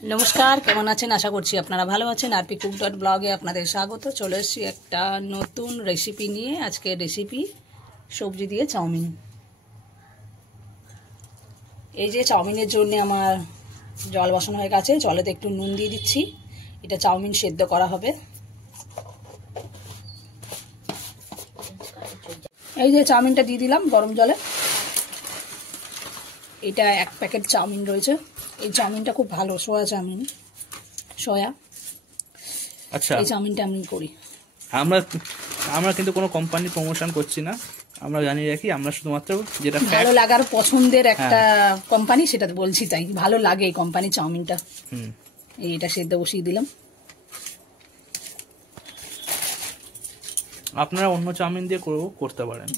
नमस्कार केमन आছেন आशा করছি আপনারা ভালো আছেন আরপি কুক ডট ব্লগে আপনাদের স্বাগত চলে এসেছি একটা নতুন রেসিপি নিয়ে আজকে রেসিপি সবজি দিয়ে চাউমিন এই যে চাউমিনের জন্য আমার জল বসানো হয়ে গেছে জলেতে একটু নুন দিয়ে দিচ্ছি এটা চাউমিন সেদ্ধ করা হবে এই যে চাউমিনটা দিয়ে দিলাম গরম জলে এটা এক প্যাকেট চাউমিন রয়েছে এই চাউমিনটা খুব ভালো সোয়া চাউমিন সোয়া আচ্ছা এই চাউমিনটা আমি করি আমরা কিন্তু কোনো কোম্পানি প্রমোশন করছি না আমরা জানি রাখি আমরা শুধুমাত্র যেটা ভালো লাগার পছন্দের একটা কোম্পানি সেটা বলছি তাই ভালো লাগে এই কোম্পানি চাউমিনটা এইটা সেদ্ধ বসিয়ে দিলাম আপনারা অন্য চাউমিন দিয়ে করতে পারেন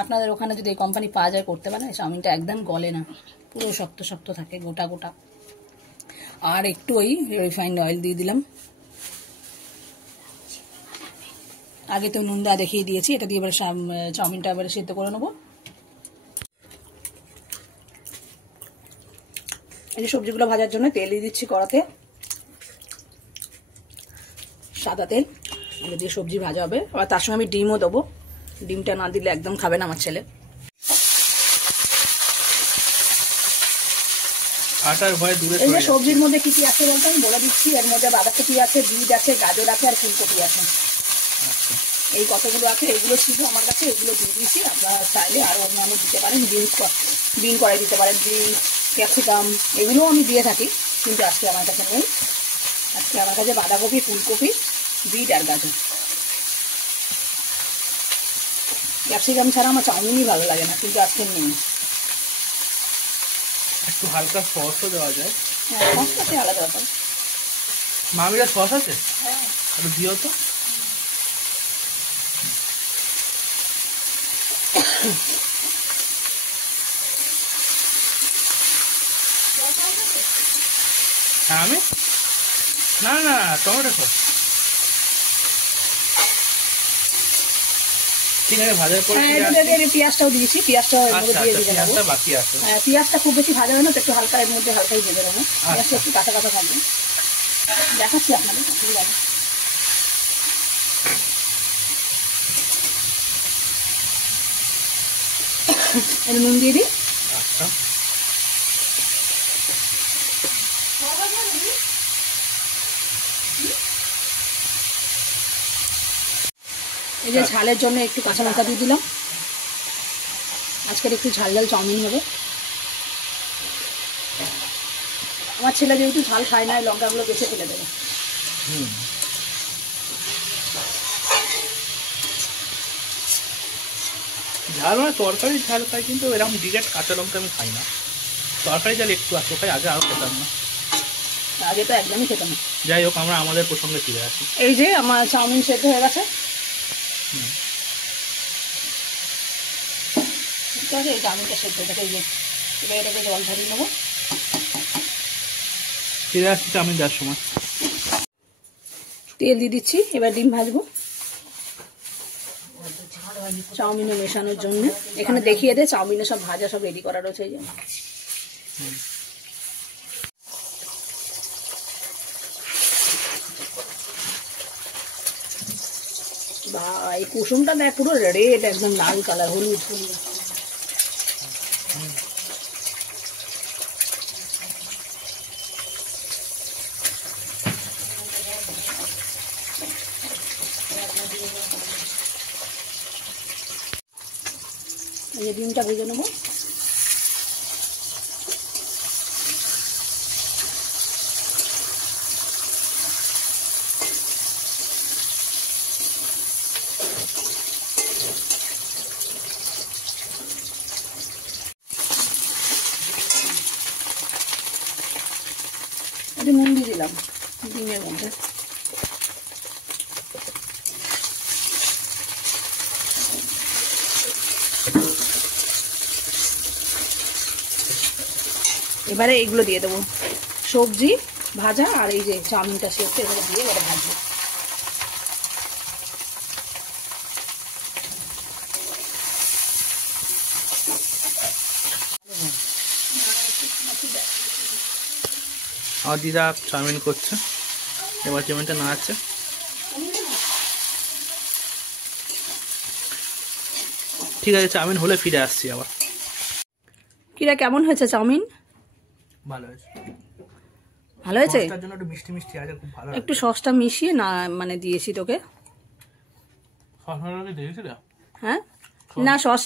আপনাদের ওখানে যদি এই কোম্পানি পাওয়া যায় করতে পারেন চাউমিনটা একদম গলে না পুরো শক্ত শক্ত থাকে গোটা গোটা আর একটু ওই রিফাইন্ড অয়েল দিয়ে দিলাম আগে তো নুন দেওয়া দেখিয়ে দিয়েছি এটা দিয়ে এবার চাউমিনটা এবারে সেদ্ধ করে নেবো এই যে সবজিগুলো ভাজার জন্য তেল দিয়ে দিচ্ছি কড়াতে সাদা তেল এটা দিয়ে সবজি ভাজা হবে আবার তার সঙ্গে আমি ডিমও দেবো ডিমটা না দিলে একদম খাবে না আমার ছেলে এই যে সবজির মধ্যে কি কি আছে বলতে আমি বলে দিচ্ছি এর মধ্যে বাঁধাকপি আছে বিট আছে গাজর আছে আর ফুলকপি আছে এই কতগুলো আছে এগুলো ছিল আমার কাছে এগুলো দিয়ে দিয়েছি আপনারা চাইলে আরো অন্যান্য দিতে পারেন বিন করাই দিতে পারেন বিনস ক্যাপসিকাম এগুলোও আমি দিয়ে থাকি কিন্তু আজকে আমার কাছে নেই আজকে আমার কাছে বাঁধাকপি ফুলকপি বিট আর গাজর ক্যাপসিকাম ছাড়া আমার চাউমিনই ভালো লাগে না কিন্তু আজকে নেই একটু হালকা সসও দেওয়া যায় হ্যাঁ সসটাতে আলাদা ব্যাপার মামিরা সস আছে হ্যাঁ একটু দিও তো আমি না না টমেটো সস ঠিক আছে ভাজার পর পেঁয়াজটাও দিয়েছি পেঁয়াজটা এর মধ্যে দিয়ে দিতে হবে বাকি আছে হ্যাঁ পেঁয়াজটা খুব বেশি ভাজা হয় না তো একটু হালকা এর মধ্যে হালকাই ভেজে দেবো পেঁয়াজটা একটু কাঁচা কাঁচা থাকবে দেখাচ্ছি আপনাদের অসুবিধা নেই এর নুন দিয়ে দিই আচ্ছা এই যে ঝালের জন্য একটু কাঁচা লঙ্কা দিয়ে দিলাম আজকের একটু ঝাল ঝাল চাউমিন হবে আমার ছেলে যেহেতু ঝাল খায় না লঙ্কাগুলো বেছে ফেলে দেবে ঝাল মানে তরকারি ঝাল খাই কিন্তু এরকম ডিরেক্ট কাঁচা লঙ্কা আমি খাই না তরকারি ঝাল একটু আছে খাই আগে আরও খেতাম না আগে তো একদমই খেতাম না যাই হোক আমরা আমাদের প্রসঙ্গে ফিরে আসি এই যে আমার চাউমিন সেদ্ধ হয়ে গেছে ঠিক আছে এই চাউমিনটা সেদ্ধ হয়ে গেছে এই যে এবার এটাকে জল ঝরিয়ে নেবো ফিরে আসছি চাউমিন দেওয়ার সময় তেল দিয়ে দিচ্ছি এবার ডিম ভাজবো চাউমিনে মেশানোর জন্য এখানে দেখিয়ে দে চাউমিনে সব ভাজা সব রেডি করা রয়েছে এই যে এই কুসুমটা দেখ পুরো রেড একদম লাল কালার হলুদ হলুদ এই ডিমটা ভেজে নেবো নুন দিয়ে দিলাম ডিমের মধ্যে এবারে এইগুলো দিয়ে দেবো সবজি ভাজা আর এই যে চাউমিনটা সেদ্ধ এবারে দিয়ে এবারে ভাজবো আমার দিদা চাউমিন করছে, এবার চাউমিনটা নাড়াচ্ছে। ঠিক আছে, চাউমিন হলে ফিরে আসছি আবার। কিরা কেমন হয়েছে চাউমিন? ভালো হয়েছে, ভালো হয়েছে। তার জন্য একটু মিষ্টি মিষ্টি আছে, খুব ভালো। একটু সসটা মিশিয়ে না মানে দিয়েছি তোকে। হ্যাঁ না, সস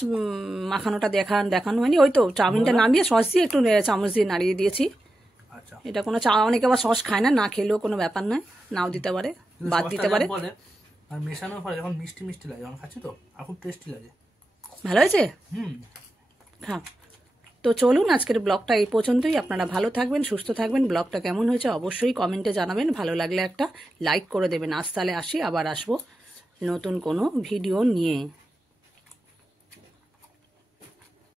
মাখানোটা দেখানো হয়নি। ওই তো চাউমিনটা নামিয়ে সস দিয়ে একটু চামচ দিয়ে নাড়িয়ে দিয়েছি। আচ্ছা, এটা কোনো অনেকে আবার সস খায় না, না খেলেও কোনো ব্যাপার নয়, নাও দিতে পারে, বাদ দিতে পারে। আর মেশানোর পরে যখন মিষ্টি মিষ্টি লাগে, যখন খাচ্ছি তো আর খুব টেস্টি লাগে। ভালো হয়েছে, হুম। খাও। তো চলুন আজকের ব্লগটা এই পর্যন্তই। আপনারা ভালো থাকবেন, সুস্থ থাকবেন। ব্লগটা কেমন হয়েছে অবশ্যই কমেন্টে জানাবেন। ভালো লাগলে একটা লাইক করে দেবেন। আজ তাহলে আসি, আবার আসবো নতুন কোনো ভিডিও নিয়ে।